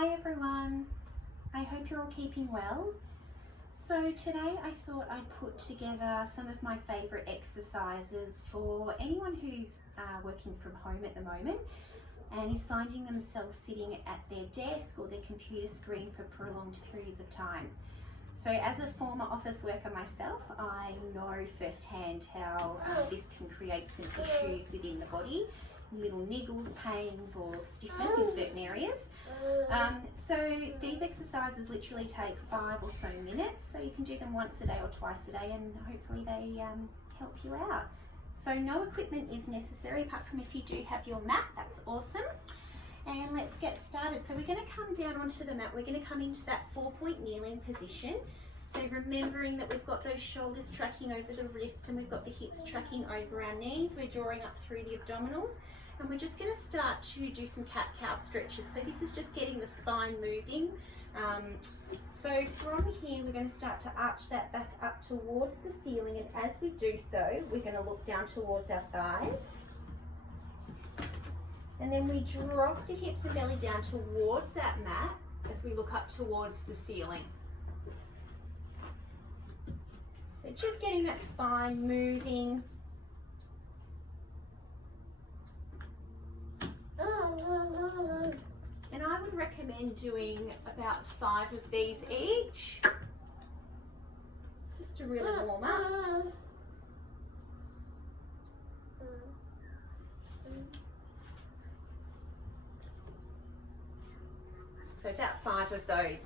Hi everyone, I hope you're all keeping well. So today I thought I'd put together some of my favourite exercises for anyone who's working from home at the moment and is finding themselves sitting at their desk or their computer screen for prolonged periods of time. So as a former office worker myself, I know firsthand how this can create some issues within the body, little niggles, pains or stiffness in certain areas. So these exercises literally take 5 or so minutes, so you can do them once a day or twice a day and hopefully they help you out. So no equipment is necessary apart from if you do have your mat, that's awesome. And let's get started. So we're going to come down onto the mat, we're going to come into that 4-point kneeling position. So remembering that we've got those shoulders tracking over the wrists and we've got the hips tracking over our knees, we're drawing up through the abdominals. And we're just going to start to do some cat-cow stretches. So this is just getting the spine moving. So from here, we're going to start to arch that back up towards the ceiling. And as we do so, we're going to look down towards our thighs. And then we drop the hips and belly down towards that mat as we look up towards the ceiling. So just getting that spine moving. And I would recommend doing about 5 of these each, just to really warm up. So about 5 of those.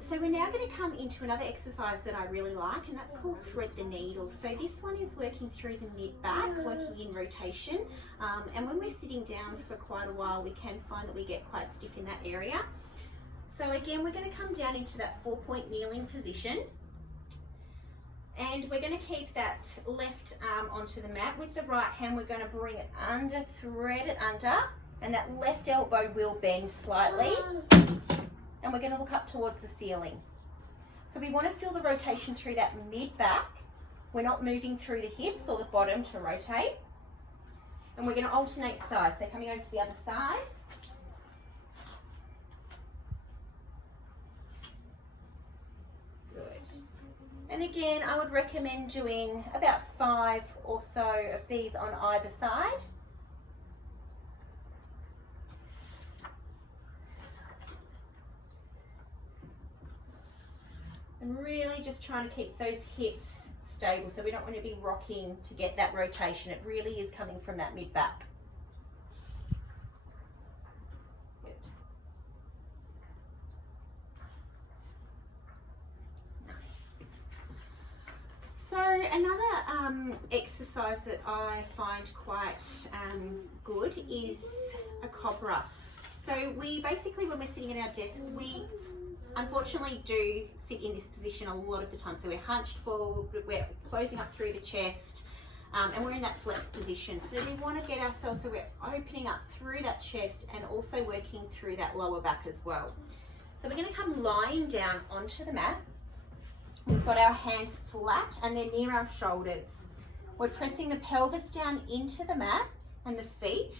So we're now going to come into another exercise that I really like, and that's called thread the needle. So this one is working through the mid-back, working in rotation. And when we're sitting down for quite a while, we can find that we get quite stiff in that area. So again, we're going to come down into that 4-point kneeling position. And we're going to keep that left arm onto the mat. With the right hand, we're going to bring it under, thread it under, and that left elbow will bend slightly. And we're going to look up towards the ceiling. So we want to feel the rotation through that mid-back. We're not moving through the hips or the bottom to rotate. And we're going to alternate sides. So coming over to the other side. Good. And again, I would recommend doing about 5 or so of these on either side. And really just trying to keep those hips stable, so we don't want to be rocking to get that rotation. It really is coming from that mid-back. Good. Nice. So another exercise that I find quite good is a cobra. So we basically, when we're sitting at our desk, we unfortunately do sit in this position a lot of the time. So we're hunched forward, we're closing up through the chest, and we're in that flex position. So we want to get ourselves, so we're opening up through that chest and also working through that lower back as well. So we're going to come lying down onto the mat. We've got our hands flat and they're near our shoulders. We're pressing the pelvis down into the mat and the feet,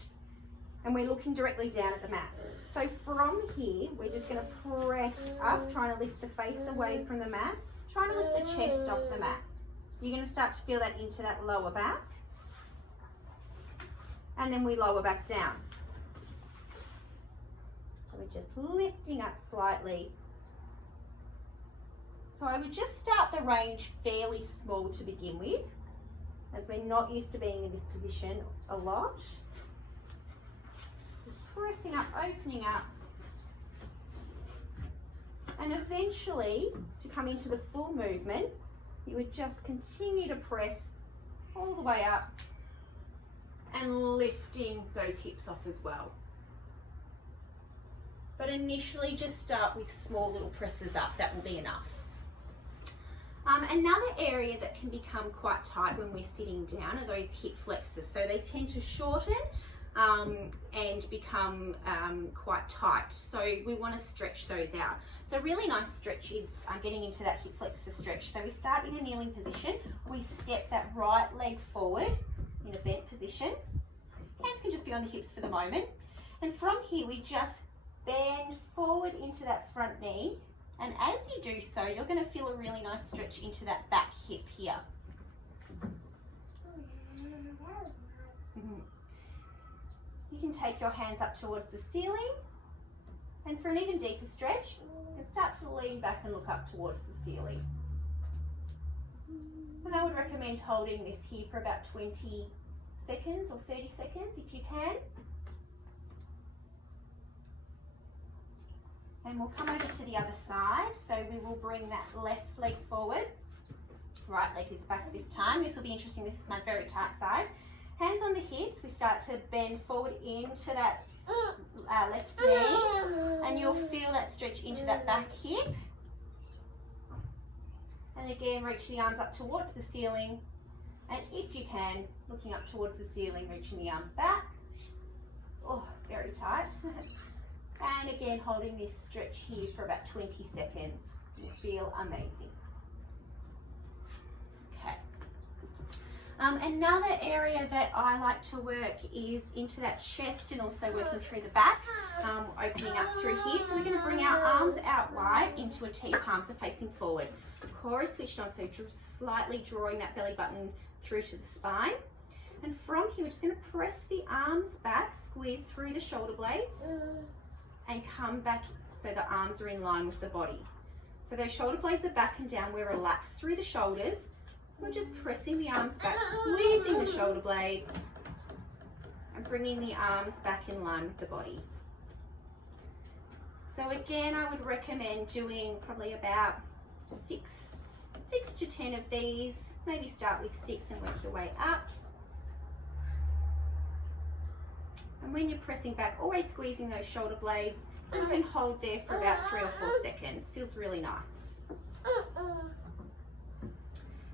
and we're looking directly down at the mat. So from here, we're just going to press up, trying to lift the face away from the mat, trying to lift the chest off the mat. You're going to start to feel that into that lower back. And then we lower back down. So we're just lifting up slightly. So I would just start the range fairly small to begin with, as we're not used to being in this position a lot. Pressing up, opening up, and eventually to come into the full movement, you would just continue to press all the way up and lifting those hips off as well. But initially just start with small little presses up, that will be enough. Another area that can become quite tight when we're sitting down are those hip flexors. So they tend to shorten and become quite tight. So we want to stretch those out. So a really nice stretch is getting into that hip flexor stretch. So we start in a kneeling position. We step that right leg forward in a bent position. Hands can just be on the hips for the moment. And from here, we just Bend forward into that front knee, and as you do so, you're going to feel a really nice stretch into that back hip here. You can take your hands up towards the ceiling, and for an even deeper stretch, you can start to lean back and look up towards the ceiling. And I would recommend holding this here for about 20 seconds or 30 seconds if you can. And we'll come over to the other side. So we will bring that left leg forward. Right leg is back this time. This will be interesting. This is my very tight side. Hands on the hips. We start to bend forward into that left knee. And you'll feel that stretch into that back hip. And again, reach the arms up towards the ceiling. And if you can, looking up towards the ceiling, reaching the arms back. Oh, very tight. And again, holding this stretch here for about 20 seconds. You'll feel amazing. Okay. Another area that I like to work is into that chest and also working through the back, opening up through here. So we're going to bring our arms out wide into a T, palms are facing forward. Core is switched on, so slightly drawing that belly button through to the spine. And from here, we're just going to press the arms back, squeeze through the shoulder blades, and come back so the arms are in line with the body. So those shoulder blades are back and down. We're relaxed through the shoulders. We're just pressing the arms back, squeezing the shoulder blades, and bringing the arms back in line with the body. So again, I would recommend doing probably about 6 to 10 of these. Maybe start with 6 and work your way up. And when you're pressing back, always squeezing those shoulder blades. You can hold there for about 3 or 4 seconds. Feels really nice.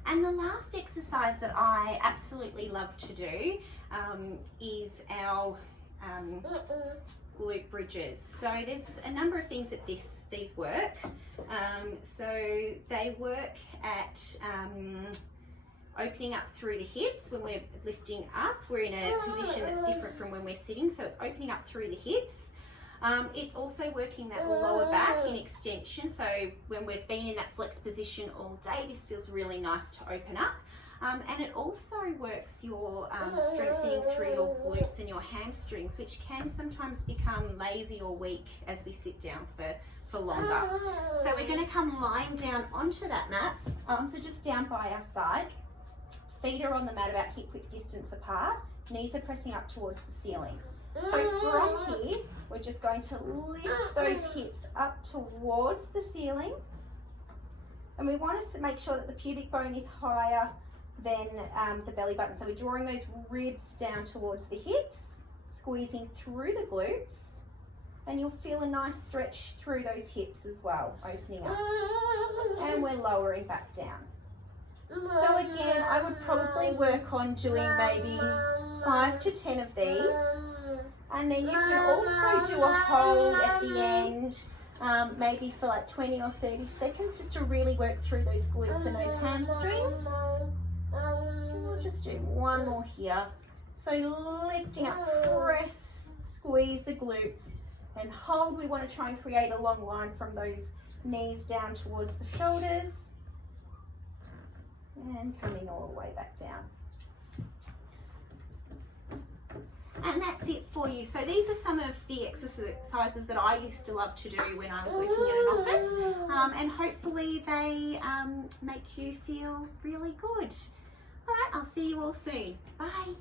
And the last exercise that I absolutely love to do is our glute bridges. So there's a number of things that these work. So they work at opening up through the hips. When we're lifting up, we're in a position that's different from when we're sitting, so it's opening up through the hips. It's also working that lower back in extension, so when we've been in that flex position all day, this feels really nice to open up. And it also works your strengthening through your glutes and your hamstrings, which can sometimes become lazy or weak as we sit down for longer. So we're going to come lying down onto that mat. Arms are just down by our side. Feet are on the mat about hip width distance apart. Knees are pressing up towards the ceiling. So from here, we're just going to lift those hips up towards the ceiling. And we want to make sure that the pubic bone is higher than the belly button. So we're drawing those ribs down towards the hips, squeezing through the glutes. And you'll feel a nice stretch through those hips as well, opening up. And we're lowering back down. So again, I would probably work on doing maybe 5 to 10 of these. And then you can also do a hold at the end, maybe for like 20 or 30 seconds, just to really work through those glutes and those hamstrings. And we'll just do one more here. So lifting up, press, squeeze the glutes, and hold. We want to try and create a long line from those knees down towards the shoulders. And coming all the way back down. And that's it for you. So these are some of the exercises that I used to love to do when I was working in an office. And hopefully they make you feel really good. All right, I'll see you all soon. Bye.